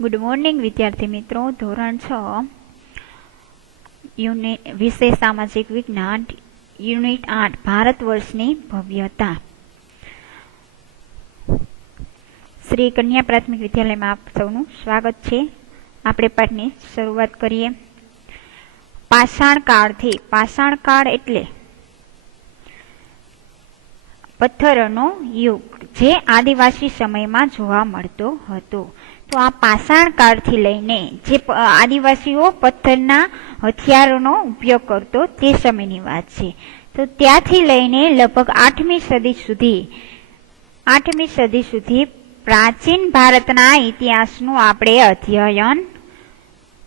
Good morning વિદ્યાર્થી મિત્રો. ધોરણ 6 વિષય સામાજિક વિજ્ઞાન યુનિટ 8 ભારત વર્ષની ભવ્યતા. શ્રી કન્યા પ્રાથમિક વિદ્યાલયમાં આપ સૌનું સ્વાગત છે. આપણે પાઠની શરૂઆત કરીએ. પાષાણ કાળથી. પાષાણ કાળ એટલે પથ્થરનો યુગ, જે આદિવાસી સમયમાં જોવા મળતો હતો. તો આ પાષાણ કાળથી લઈને જે આદિવાસીઓ પથ્થરના હથિયારોનો ઉપયોગ કરતો તે સમયની વાત છે. તો ત્યાંથી લઈને લગભગ 8મી સદી સુધી પ્રાચીન ભારતના ઇતિહાસનું આપણે અધ્યયન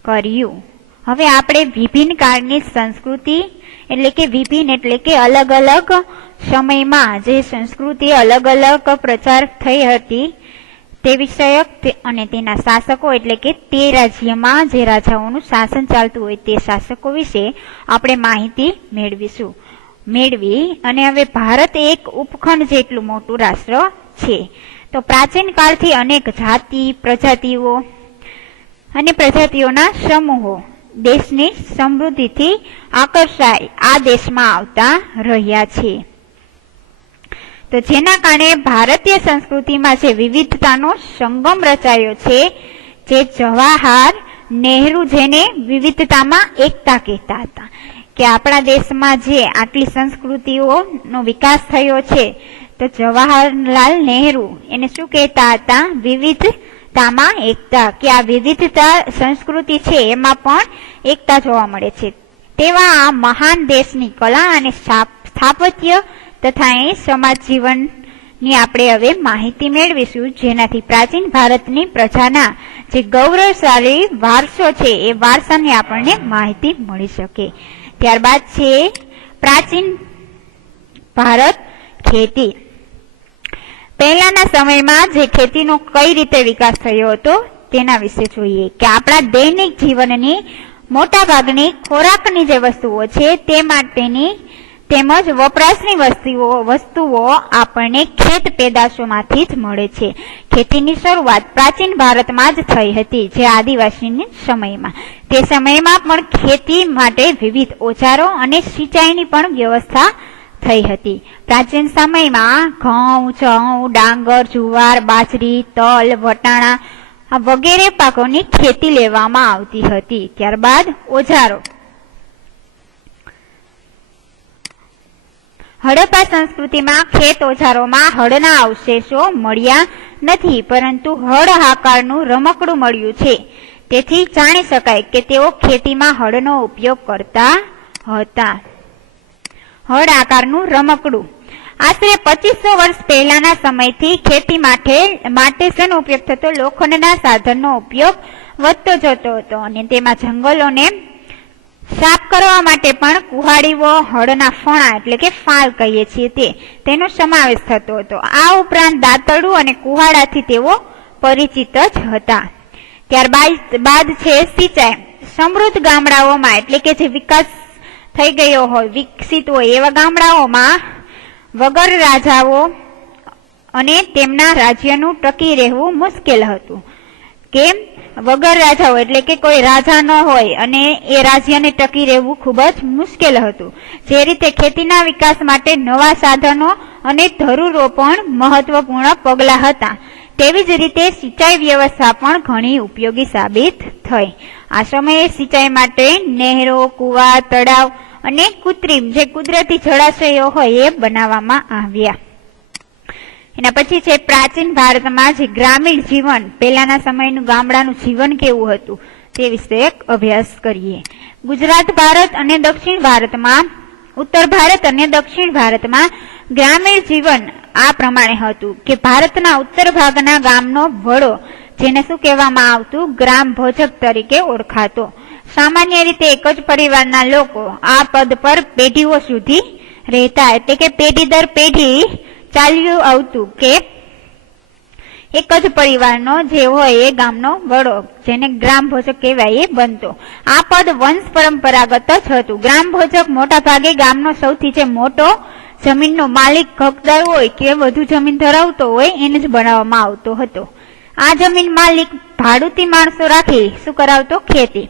કર્યું. હવે આપણે વિભિન્ન કાળની સંસ્કૃતિ એટલે કે અલગ અલગ સમયમાં જે સંસ્કૃતિ અલગ અલગ પ્રચાર થઈ હતી તે વિષયક અને તેના શાસકો એટલે કે તે રાજ્યમાં જે રાજાઓનું શાસન ચાલતું હોય તે શાસકો વિશે આપણે માહિતી મેળવી. અને હવે ભારત એક ઉપખંડ જેટલું મોટું રાષ્ટ્ર છે. તો પ્રાચીન કાળથી અનેક જાતિ પ્રજાતિઓના સમૂહો દેશની સમૃદ્ધિથી આકર્ષાય આ દેશમાં આવતા રહ્યા છે. તો જેના કારણે ભારતીય સંસ્કૃતિમાં જે વિવિધતાનો સંગમ રચાયો છે, જે જવાહર નહેરુ જેને વિવિધતામાં એકતા કહેતા હતા, કે આપણા દેશમાં જે આટલી સંસ્કૃતિઓનો વિકાસ થયો છે, તો જવાહરલાલ નહેરુ એને શું કહેતા હતા? વિવિધતામાં એકતા, કે આ વિવિધતા સંસ્કૃતિ છે એમાં પણ એકતા જોવા મળે છે. તેવા આ મહાન દેશની કલા અને સ્થાપત્ય તથા એ સમાજ જીવનની આપણે હવે માહિતી મેળવીશું, જેનાથી પ્રાચીન ભારતની પ્રજાના જે ગૌરવશાળી વારસો છે એ વારસાની આપણને માહિતી મળી શકે. ત્યારબાદ છે પ્રાચીન ભારત ખેતી. પહેલાના સમયમાં જે ખેતીનો કઈ રીતે વિકાસ થયો હતો તેના વિશે જોઈએ. કે આપણા દૈનિક જીવનની મોટા ભાગની ખોરાકની જે વસ્તુઓ છે તે માટેની તેમજ વપરાશની વસ્તુઓ આપણને ખેત પેદાશોમાંથી જ મળે છે. ખેતીની શરૂઆત પ્રાચીન ભારતમાં જ થઈ હતી, જે આદિવાસીના સમયમાં. તે સમયમાં પણ ખેતી માટે વિવિધ ઓજારો અને સિંચાઈની પણ વ્યવસ્થા થઈ હતી. પ્રાચીન સમયમાં ઘઉં, જવ, ડાંગર, જુવાર, બાજરી, તલ, વટાણા વગેરે પાકોની ખેતી લેવામાં આવતી હતી. ત્યારબાદ ઓજારો. હડપ્પા સંસ્કૃતિમાં ખેત ઓજારોમાં હળના અવશેષો મળ્યા નથી, પરંતુ હળ આકારનું રમકડું મળ્યું છે. તેથી જાણી શકાય કે તેઓ ખેતીમાં હળનો ઉપયોગ કરતા હતા. હળ આકારનું રમકડું આશરે 2500 વર્ષ પહેલાના સમયથી ખેતી માટે શેનો ઉપયોગ થતો? લોખંડના સાધનનો ઉપયોગ વધતો જતો હતો, અને તેમાં જંગલોને સાફ કરવા માટે પણ કુહાડીઓ, હળના ફણા એટલે કે ફાલ કહીએ છીએ તેનો સમાવેશ થતો હતો. આ ઉપરાંત દાંતરડું અને કુહાડાથી તેઓ પરિચિત જ હતા. ત્યારબાદ છે સિંચાઈ. સમૃદ્ધ ગામડાઓમાં એટલે કે જે વિકાસ થઈ ગયો હોય, વિકસિત હોય એવા ગામડાઓમાં વગર રાજાઓ અને તેમના રાજ્યનું ટકી રહેવું મુશ્કેલ હતું. કેમ? વગર રાજાઓ એટલે કે કોઈ રાજા ન હોય અને એ રાજ્યને ટકી રહેવું ખૂબ જ મુશ્કેલ હતું. જે રીતે ખેતીના વિકાસ માટે નવા સાધનો અને ધરૂરો પણ મહત્વપૂર્ણ પગલાં હતા, તેવી જ રીતે સિંચાઈ વ્યવસ્થા પણ ઘણી ઉપયોગી સાબિત થઈ. આ સમયે સિંચાઈ માટે નહેરો, કુવા, તળાવ અને કૃત્રિમ જે કુદરતી જળાશયો હોય એ બનાવવામાં આવ્યા. એના પછી છે પ્રાચીન ભારતમાં જે ગ્રામીણ જીવન, પહેલાના સમયનું ગામડાનું જીવન કેવું હતું તે વિશે અભ્યાસ કરીએ. ગુજરાત ભારત અને દક્ષિણ ભારતમાં, ઉત્તર ભારત અને દક્ષિણ ભારતમાં ગ્રામીણ જીવન આ પ્રમાણે હતું કે ભારતના ઉત્તર ભાગના ગામનો વડો, જેને શું કહેવામાં આવતું? ગ્રામ ભોજક તરીકે ઓળખાતો. સામાન્ય રીતે એક જ પરિવારના લોકો આ પદ પર પેઢીઓ સુધી રહેતા, એટલે કે પેઢી દર પેઢી ચાલ્યું આવતું, કે એક જ પરિવારનો જે હોય એ ગામનો વડો, જેને ગ્રામ ભોજક કહેવાય, એ બનતો. આ પદ વંશ પરંપરાગત જ હતું. ગ્રામ ભોજક મોટા ભાગે ગામનો સૌથી જે મોટો જમીનનો માલિક, હકદાર હોય કે વધુ જમીન ધરાવતો હોય એને જ બનાવવામાં આવતો હતો. આ જમીન માલિક ભાડુતી માણસો રાખી શું કરાવતો? ખેતી.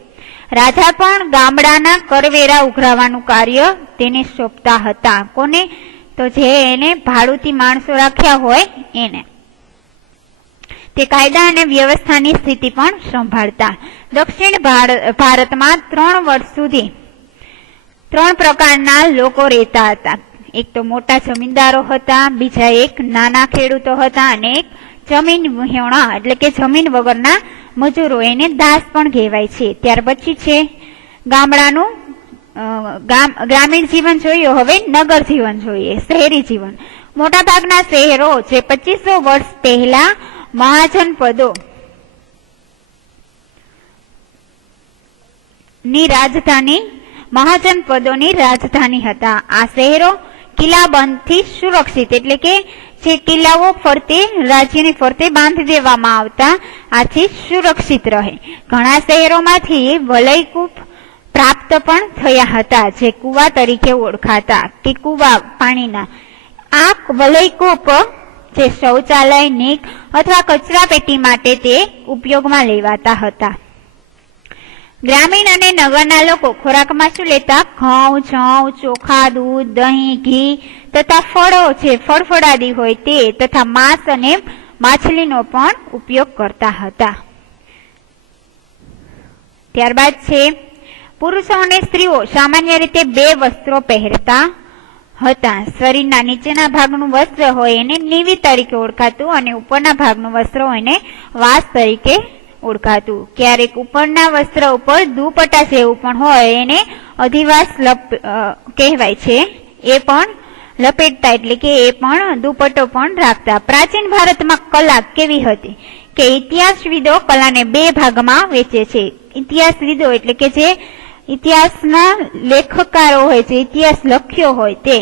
રાજા પણ ગામડાના કરવેરા ઉઘરાવાનું કાર્ય તેને સોંપતા હતા. કોને? તો જે એને ભાડુતી માણસો રાખ્યા હોય એને. તે કાયદા અને વ્યવસ્થાની સ્થિતિ પણ સંભાળતા. દક્ષિણ ભારતમાં 3 વર્ષ સુધી 3 પ્રકારના લોકો રહેતા હતા. એક તો મોટા જમીનદારો હતા, બીજા એક નાના ખેડૂતો હતા, અને એક જમીન વિહોણા એટલે કે જમીન વગરના મજૂરો, એને દાસ પણ કહેવાય છે. ત્યાર પછી છે ગામડાનું ગ્રામીણ જીવન જોયું. હવે નગર જીવન જોઈએ, શહેરી જીવન. મોટા ભાગના શહેરો જે 2500 વર્ષ પહેલા મહાજનપદો ની રાજધાની હતા. આ શહેરો કિલ્લાબંધથી સુરક્ષિત એટલે કે જે કિલ્લાઓ ફરતે રાજ્યની ફરતે બાંધી દેવામાં આવતા, આથી સુરક્ષિત રહે. ઘણા શહેરોમાંથી વલયકૂપ પ્રાપ્ત પણ થયા હતા, જે કુવા તરીકે ઓળખાતા કે કુવા પાણીના. આ વલયકૂપ જે શૌચાલય, નીક અથવા કચરા પેટી માટે તે ઉપયોગમાં લેવાતા હતા. ગ્રામીણ અને નગરના લોકો ખોરાકમાં શું લેતા? ઘઉં, જવ, ચોખા, દૂધ, દહીં, ઘી તથા ફળો છે, ફળફળાદી હોય તે તથા માંસ અને માછલીનો પણ ઉપયોગ કરતા હતા. ત્યારબાદ છે પુરુષો અને સ્ત્રીઓ સામાન્ય રીતે 2 વસ્ત્રો પહેરતા હતા. શરીરના નીચેના ભાગનું વસ્ત્ર હોય એને નીવી તરીકે ઓળખાતું, અને ઉપરના ભાગનું વસ્ત્ર હોય એને વાસ તરીકે ઓળખાતું. ક્યારેક ઉપરના વસ્ત્ર ઉપર દુપટ્ટા જેવું પણ હોય એને અધિવાસ કહેવાય છે. એ પણ લપેટતા એટલે કે એ પણ દુપટ્ટો પણ રાખતા. પ્રાચીન ભારતમાં કલા કેવી હતી કે ઇતિહાસવિદો કલાને 2 ભાગમાં વહેંચે છે. ઇતિહાસવિદો એટલે કે જે ઇતિહાસના લેખકારો હોય, જે ઇતિહાસ લખ્યો હોય તે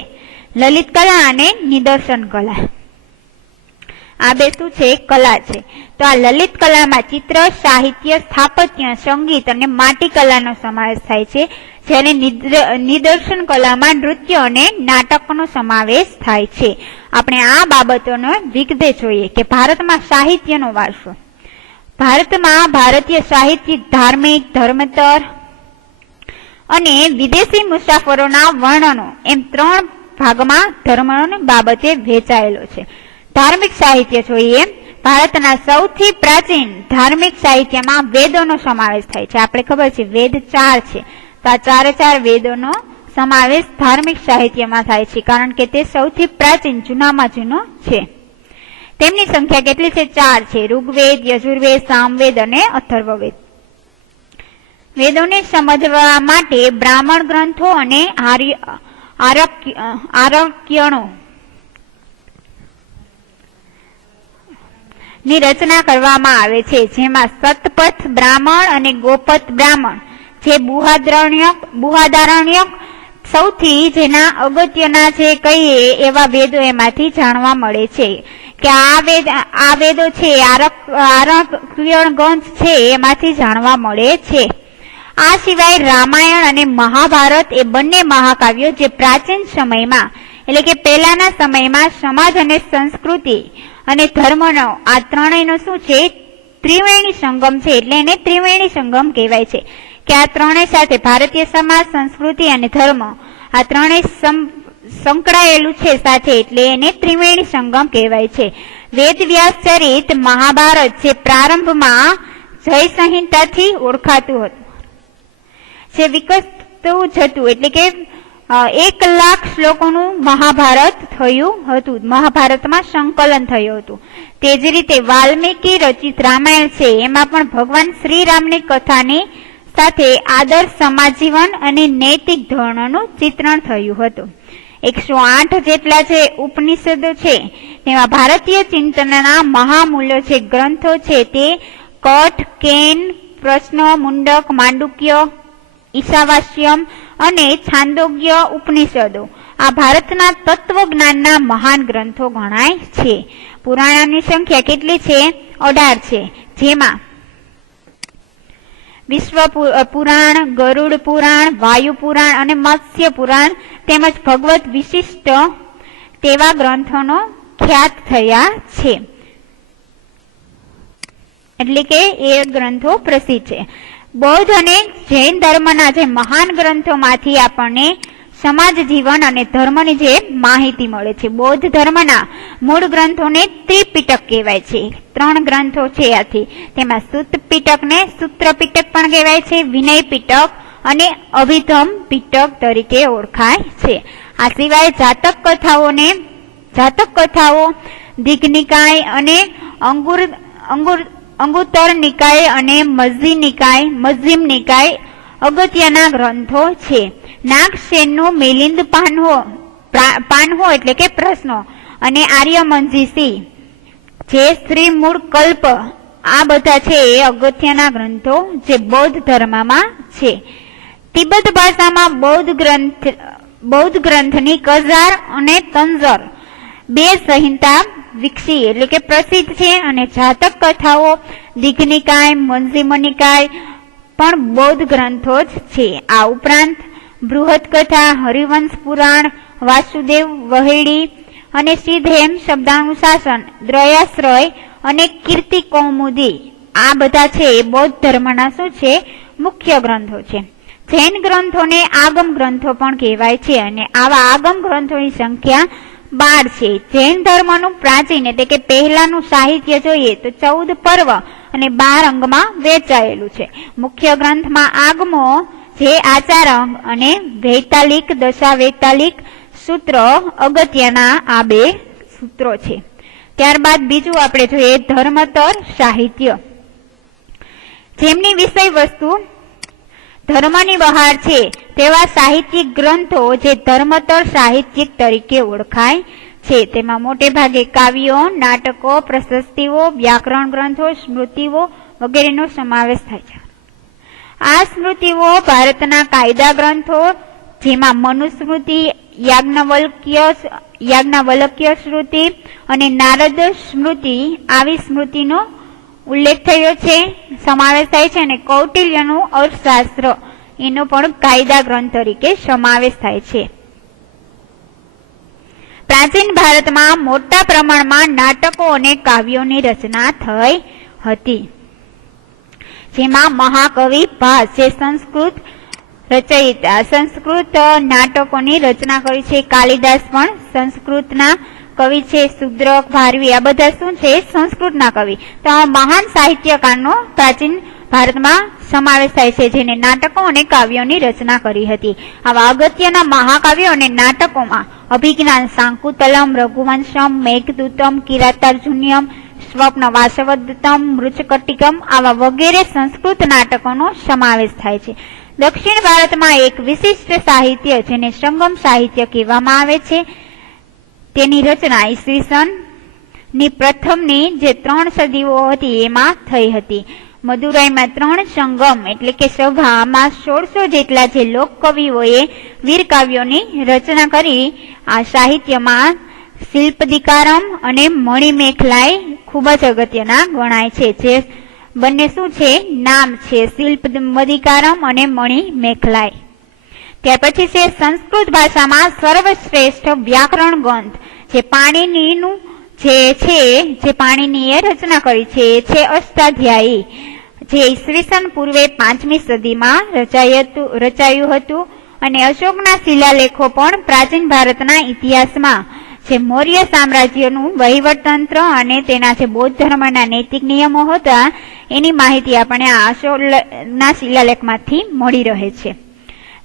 લલિત કલા અને નિદર્શન કલા. આ 2 શું છે? કલા છે. તો આ લલિત કલામાં ચિત્ર, સાહિત્ય, સ્થાપત્ય, સંગીત અને માટી કલાનો સમાવેશ થાય છે. જ્યારે નિદર્શન કલામાં નૃત્ય અને નાટકનો સમાવેશ થાય છે. આપણે આ બાબતોનો વિગતે જોઈએ કે ભારતમાં સાહિત્યનો વારસો. ભારતમાં ભારતીય સાહિત્ય ધાર્મિક, ધર્મતર અને વિદેશી મુસાફરોના વર્ણનો એમ 3 ભાગમાં ધર્મોની બાબતે વહેંચાયેલો છે. ધાર્મિક સાહિત્ય જોઈએ. ભારતના સૌથી પ્રાચીન ધાર્મિક સાહિત્યમાં વેદોનો સમાવેશ થાય છે. આપણે ખબર છે વેદ 4 છે, તો આ 4 વેદોનો સમાવેશ ધાર્મિક સાહિત્યમાં થાય છે, કારણ કે તે સૌથી પ્રાચીન જૂનામાં જૂનો છે. તેમની સંખ્યા કેટલી છે? 4 છે. ઋગ્વેદ, યજુર્વેદ, સામવેદ અને અથર્વવેદ. વેદોને સમજવા માટે બ્રાહ્મણ ગ્રંથો અને આર્યનો ની રચના કરવામાં આવે છે, જેમાં સતપથ બ્રાહ્મણ અને ગોપત બ્રાહ્મણ જે બૃહદારણ્યક સૌથી જેના અગત્યના છે કહીએ એવા વેદો એમાંથી જાણવા મળે છે કે આ વેદો છે આરણ્યક ગ્રંથ છે એમાંથી જાણવા મળે છે. આ સિવાય રામાયણ અને મહાભારત એ બંને મહાકાવ્યો જે પ્રાચીન સમયમાં એટલે કે પહેલાના સમયમાં સમાજ અને સંસ્કૃતિ અને ધર્મનો આ ત્રણેયનો શું છે? ત્રિવેણી સંગમ છે. એટલે એને ત્રિવેણી સંગમ કહેવાય છે કે આ ત્રણેય સાથે ભારતીય સમાજ, સંસ્કૃતિ અને ધર્મ આ ત્રણેય સંકળાયેલું છે સાથે, એટલે એને ત્રિવેણી સંગમ કહેવાય છે. વેદ વ્યાસ ચરિત મહાભારત જે પ્રારંભમાં જય સંહિતાથી ઓળખાતું હતું, જે વિકસતું જતું એટલે કે 1,00,000 શ્લોકોનું મહાભારત થયું હતું. મહાભારતમાં સંકલન થયું હતું. તે જ રીતે વાલ્મીકી રચિત રામાયણ છે એમાં પણ ભગવાન શ્રીરામની કથાની સાથે આદર્શ સમાજ જીવન અને નૈતિક ધોરણોનું ચિત્રણ થયું હતું. 108 જેટલા જે ઉપનિષદો છે તેમાં ભારતીય ચિંતનના મહામૂલ્યો જે ગ્રંથો છે તે કઠ, કેન, પ્રશ્ન, મુંડક, માંડુક્ય, ઈશાવાસ્યમ અને છાંદોગ્ય ઉપનિષદો આ ભારતના તત્વજ્ઞાનના મહાન ગ્રંથો ગણાય છે. પુરાણોની સંખ્યા કેટલી છે? 18 છે, જેમાં વિશ્વ પુરાણ, ગરુડ પુરાણ, વાયુ પુરાણ અને મત્સ્ય પુરાણ તેમજ ભગવત વિશિષ્ટ તેવા ગ્રંથોનો ખ્યાત થયા છે. એટલે કે એ ગ્રંથો પ્રસિદ્ધ છે. બૌદ્ધ અને જૈન ધર્મના જે મહાન ગ્રંથોમાંથી આપણને સમાજ જીવન અને ધર્મની જે માહિતી મળે છે. બૌદ્ધ ધર્મના મૂળ ગ્રંથોને ત્રિપિટક કહેવાય છે. 3 ગ્રંથો છે આથી. તેમાં સુત્ત પિટકને સૂત્ર પિટક પણ કહેવાય છે, વિનય પિટક અને અભિધમ પિટક તરીકે ઓળખાય છે. આ સિવાય જાતક કથાઓ દીઘનિકાય અને અંગુત્તર નિકાય અને મજ્જિમ નિકાય અગત્યના ગ્રંથો છે. નાગસેનનું મિલિંદ પાન્હો એટલે કે પ્રશ્નો અને આર્યમંજીસી જે શ્રી મૂળ કલ્પ આ બધા છે એ અગત્યના ગ્રંથો જે બૌદ્ધ ધર્મમાં છે. તિબેટ ભાષામાં બૌદ્ધ ગ્રંથની કઝાર અને તંજર 2 સંહિતા વિકસી એટલે કે પ્રસિદ્ધ છે. અને જાતક કથાઓ દીઘનિકાય મજ્જિમ નિકાય પણ બૌદ્ધ ગ્રંથો જ છે. આ ઉપરાંત બૃહદ કથા, હરિવંશ પુરાણ, વાસુદેવ વહેડી અને સિદ્ધહેમ શબ્દાનુશાસન, દ્રયાશ્રય અને કીર્તિ કૌમુદી આ બધા છે એ બૌદ્ધ ધર્મના શું છે મુખ્ય ગ્રંથો છે. જૈન ગ્રંથોને આગમ ગ્રંથો પણ કહેવાય છે અને આવા આગમ ગ્રંથોની સંખ્યા 12 છે. જૈન ધર્મનું પ્રાચીન એટલે કે પહેલાનું સાહિત્ય જોઈએ તો 14 પર્વ અને 12 અંગમાં વહેંચાયેલું છે. મુખ્ય ગ્રંથમાં આગમો જે આચાર અંગ અને વૈતાલિક દશાવૈતાલિક સૂત્ર અગત્યના આ 2 સૂત્રો છે. ત્યારબાદ બીજું આપણે જોઈએ ધર્મતર સાહિત્ય. જેમની વિષય વસ્તુ ધર્મની બહાર છે તેવા સાહિત્યિક ગ્રંથો જે ધર્મતર સાહિત્યિક તરીકે ઓળખાય છે. તેમાં મોટે ભાગે કાવ્યો, નાટકો, પ્રશસ્તિઓ, વ્યાકરણ ગ્રંથો, સ્મૃતિઓ વગેરેનો સમાવેશ થાય છે. આ સ્મૃતિઓ ભારતના કાયદા ગ્રંથો જેમાં મનુસ્મૃતિ, યાજ્ઞવલ્ક્ય સ્મૃતિ અને નારદ સ્મૃતિ આવી સ્મૃતિનો ઉલ્લેખ થયો છે, સમાવેશ થાય છે. અને કૌટિલ્યનું અર્થશાસ્ત્ર એનો પણ કાયદા ગ્રંથ તરીકે સમાવેશ થાય છે. પ્રાચીન ભારતમાં મોટા પ્રમાણમાં નાટકો અને કાવ્યોની રચના થઈ હતી, જેમાં મહાકવિ ભાસ જે સંસ્કૃત નાટકોની રચના કરી છે. કાલિદાસ પણ સંસ્કૃતના કવિ છે. શુદ્રક, ભારવી આ બધા શું છે સંસ્કૃતના કવિ. તો આ મહાન સાહિત્યકારનો પ્રાચીન ભારતમાં સમાવેશ થાય છે જેને નાટકો અને કાવ્યોની રચના કરી હતી. આવા અગત્યના મહાકાવ્યો અને નાટકોમાં અભિજ્ઞાન શાંકુતલમ, રઘુવંશમ, મેઘદૂતમ, કિરાતાર્જુનિયમ, સ્વપ્ન વાસવદત્તમ, મૃચ્છકટિકમ આવા વગેરે સંસ્કૃત નાટકોનો સમાવેશ થાય છે. દક્ષિણ ભારતમાં એક વિશિષ્ટ સાહિત્ય જેને સંગમ સાહિત્ય કહેવામાં આવે છે તેની રચના ઈસવીસન ની પ્રથમની જે 3 સદીઓ હતી એમાં થઈ હતી. મદુરાઈમાં 3 સંગમ એટલે કે સભામાં 1600 જેટલા જે લોકકવિઓએ વીરકાવ્યોની રચના કરી. આ સાહિત્યમાં શિલ્પદિકારમ અને મણિમેખલાય ખૂબ જ અગત્યના ગણાય છે. જે બંને શું છે નામ છે શિલ્પદિકારમ અને મણિમેખલાય. ત્યાર પછી છે સંસ્કૃત ભાષામાં સર્વશ્રેષ્ઠ વ્યાકરણ ગ્રંથ જે પાણિનીનું જે પાણિનીએ રચના કરી છે અષ્ટાધ્યાયી જે ઈસવીસન પૂર્વે 5મી સદીમાં રચાયું હતું. અને અશોકના શિલાલેખો પણ પ્રાચીન ભારતના ઇતિહાસમાં જે મૌર્ય સામ્રાજ્યનું વહીવટતંત્ર અને તેના જે બૌદ્ધ ધર્મના નૈતિક નિયમો હતા એની માહિતી આપણને આ અશોકના શિલાલેખમાંથી મળી રહે છે.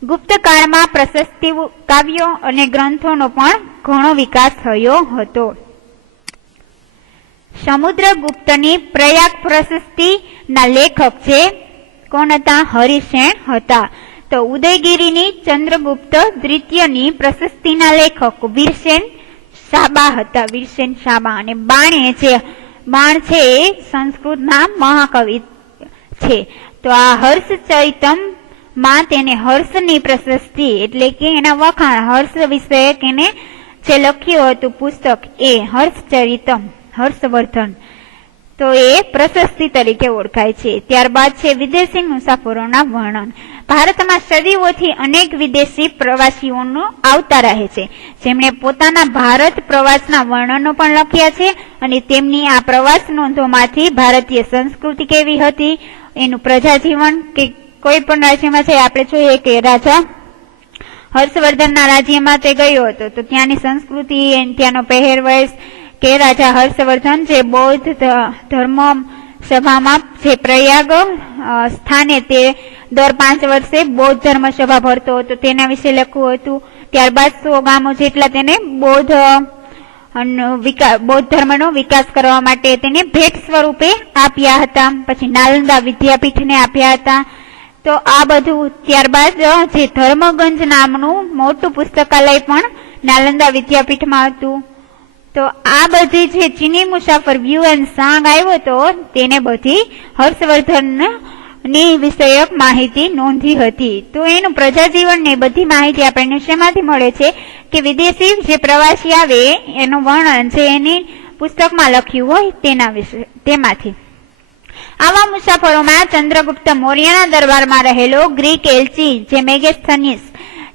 ગુપ્ત કાળમાં પ્રશસ્તિ કાવ્યો અને ગ્રંથોનો પણ ઘણો વિકાસ થયો હતો. સમુદ્રગુપ્તની પ્રયાગ પ્રશસ્તિના લેખક છે કોણ હતા? હરિસેન હતા. તો ઉદયગીરીની ચંદ્રગુપ્ત દ્વિતીયની પ્રશસ્તિના લેખક વીરસેન સાબા હતા. વીરસેન સાબા. અને બાણ છે એ સંસ્કૃતના મહાકવિ છે. તો આ હર્ષચરિતમ માં તેને હર્ષની પ્રશસ્તિ એટલે કે એના વખાણ હર્ષ વિષયક એને જે લખ્યું હતું પુસ્તક એ હર્ષચરિતમ હર્ષવર્ધન. તો તો એ પ્રશસ્તિ તરીકે ઓળખાય છે. ત્યારબાદ છે વિદેશી મુસાફરોના વર્ણન. ભારતમાં સદીઓથી અનેક વિદેશી પ્રવાસીઓનો આવતા રહે છે, જેમણે પોતાના ભારત પ્રવાસના વર્ણનો પણ લખ્યા છે અને તેમની આ પ્રવાસ નોંધોમાંથી ભારતીય સંસ્કૃતિ કેવી હતી, એનું પ્રજાજીવન કે કોઈ પણ રાજ્યમાં છે, આપણે જોઈએ કે રાજા હર્ષવર્ધનના રાજ્યમાં તે ગયો હતો તો ત્યાંની સંસ્કૃતિ, ત્યાંનો પહેરવેશ, કે રાજા હર્ષવર્ધન જે બૌદ્ધ ધર્મ સભામાં જે પ્રયાગ સ્થાને તે દર 5 વર્ષે બૌદ્ધ ધર્મ સભા ભરતો હતો તેના વિશે લખ્યું હતું. ત્યારબાદ 100 ગામો જેટલા તેને બૌદ્ધ ધર્મનો વિકાસ કરવા માટે તેને ભેટ સ્વરૂપે આપ્યા હતા. પછી નાલંદા વિદ્યાપીઠને આપ્યા હતા. તો આ બધું ત્યારબાદ જે ધર્મગંજ નામનું મોટું પુસ્તકાલય પણ નાલંદા વિદ્યાપીઠમાં હતું. તો આ બધી જે ચીની મુસાફર વ્યુએન સાંગ આવ્યો હતો તેને બધી હર્ષવર્ધનની વિષયક માહિતી નોંધી હતી. તો એનું પ્રજાજીવન ને બધી માહિતી આપણને શેમાંથી મળે છે કે વિદેશી જે પ્રવાસી આવે એનું વર્ણન જે એની પુસ્તકમાં લખ્યું હોય તેના વિશે તેમાંથી. આવા મુસાફરોમાં ચંદ્રગુપ્ત મૌર્યના દરબારમાં રહેલો ગ્રીક એલ્ચી જે મેગેસ્થનીસ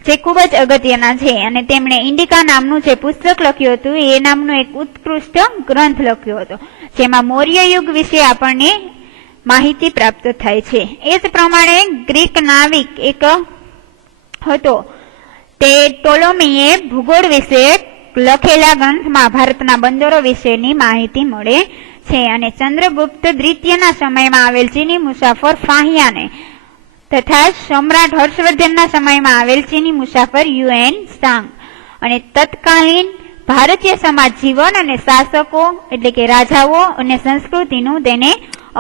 જે ખૂબ જ અગત્યના છે અને તેમણે ઇન્ડિકા નામનું જે પુસ્તક લખ્યું હતું એ નામનો એક ઉત્કૃષ્ટ ગ્રંથ લખ્યો હતો જેમાં મૌર્ય યુગ વિશે આપણને માહિતી પ્રાપ્ત થાય છે. એ જ પ્રમાણે ગ્રીક નાવિક એક હતો તે ટોલોમીએ ભૂગોળ વિશે લખેલા ગ્રંથમાં ભારતના બંદરો વિશેની માહિતી મળે છે અને ચંદ્રગુપ્ત દ્વિતીયના સમયમાં આવેલ ચીની મુસાફર ફાહિયાને તથા સમ્રાટ હર્ષવર્ધનના સમયમાં આવેલ ચીની મુસાફર યુએન સાંગ અને તત્કાલીન ભારતીય સમાજ જીવન અને શાસકો એટલે કે રાજાઓ અને સંસ્કૃતિનું તેને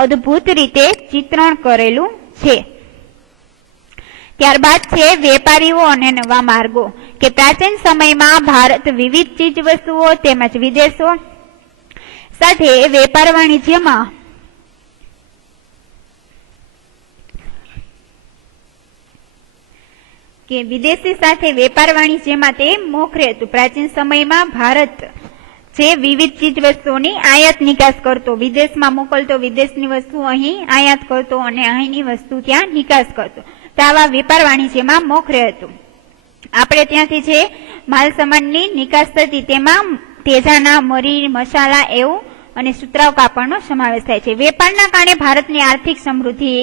અદ્ભુત રીતે ચિત્રણ કરેલું છે. ત્યારબાદ છે વેપારીઓ અને નવા માર્ગો કે પ્રાચીન સમયમાં ભારત વિવિધ ચીજ વસ્તુઓ તેમજ વિદેશો સાથે વેપાર વાણિજ્યમાં કે વિદેશી સાથે વેપાર વાણિજ્યમાં તે મોખરે હતું. પ્રાચીન સમયમાં ભારત જે વિવિધ ચીજ વસ્તુઓની આયાત નિકાસ કરતો, વિદેશમાં મોકલતો, વિદેશની વસ્તુ અહીં આયાત કરતો અને અહીંની વસ્તુ ત્યાં નિકાસ કરતો. તો આવા વેપાર વાણિજ્યમાં મોખરે હતું. આપણે ત્યાંથી જે માલ સામાનની નિકાસ થતી તેમાં તેજાના, મરી, મસાલા એવું અને સુતરાઉ કાપડનો સમાવેશ થાય છે. વેપારના કારણે ભારતની આર્થિક સમૃદ્ધિ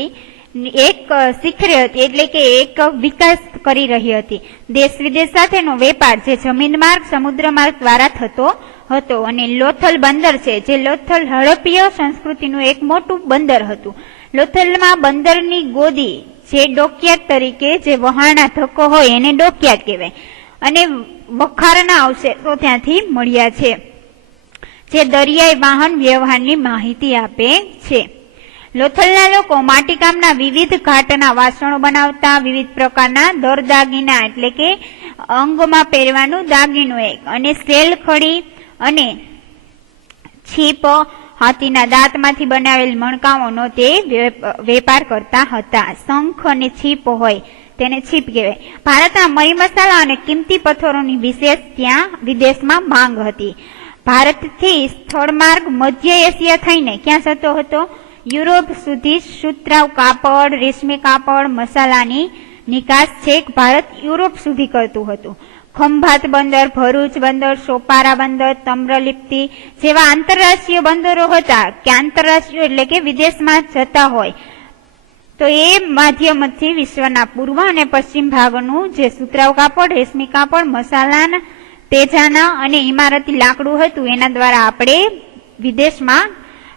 એક શિખરે હતી એટલે કે એક વિકાસ કરી રહી હતી. દેશ વિદેશ સાથેનો વેપાર જે જમીન માર્ગ, સમુદ્ર માર્ગ દ્વારા થતો હતો અને લોથલ બંદર છે જે લોથલ હડપ્પીય સંસ્કૃતિનું એક મોટું બંદર હતું. લોથલમાં બંદરની ગોદી જે ડોકયાર્ડ તરીકે જે વહાણના ધક્કો હોય એને ડોકયાર્ડ કહેવાય અને વખારના અવશેષો ત્યાંથી મળ્યા છે જે દરિયાઈ વાહન વ્યવહારની માહિતી આપે છે. લોથલના લોકો માટીકામના વિવિધ ઘાટના વાસણો બનાવતા, વિવિધ પ્રકારના દરદાગીના એટલે કે અંગમાં પહેરવાનું દાગીનું એક અને સેલ ખડી અને છીપ, હાથીના દાંતમાંથી બનાવેલ મણકાઓનો તે વેપાર કરતા હતા. શંખ અને છીપ હોય તેને છીપ કહેવાય. ભારતના મરી મસાલા અને કિંમતી પથ્થરોની વિશેષ ત્યાં વિદેશમાં માંગ હતી. ભારતથી સ્થળ માર્ગ મધ્ય એશિયા થઈને ક્યાં જતો હતો? યુરોપ સુધી સુતરાઉ કાપડ, રેશમી કાપડ, મસાલાની નિકાસ છેક ભારત યુરોપ સુધી કરતું હતું. ખંભાત બંદર, ભરૂચ બંદર, સોપારા બંદર, તમ્રલિપ્તિ જેવા આંતરરાષ્ટ્રીય બંદરો હતા કે આંતરરાષ્ટ્રીય એટલે કે વિદેશમાં જતા હોય તો એ માધ્યમથી વિશ્વના પૂર્વ અને પશ્ચિમ ભાગનું જે સુતરાઉ કાપડ, રેશમી કાપડ, મસાલાના, તેજાના અને ઇમારતી લાકડું હતું એના દ્વારા આપણે વિદેશમાં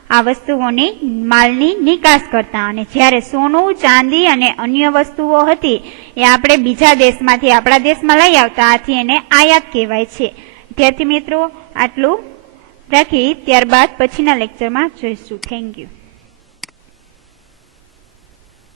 આ વસ્તુઓની માલની નિકાસ કરતા અને જ્યારે સોનું, ચાંદી અને અન્ય વસ્તુઓ હતી એ આપણે બીજા દેશમાંથી આપણા દેશમાં લઈ આવતા, આથી એને આયાત કહેવાય છે. વિદ્યાર્થી મિત્રો આટલું રાખી ત્યારબાદ પછીના લેક્ચરમાં જોઈશું. Thank you.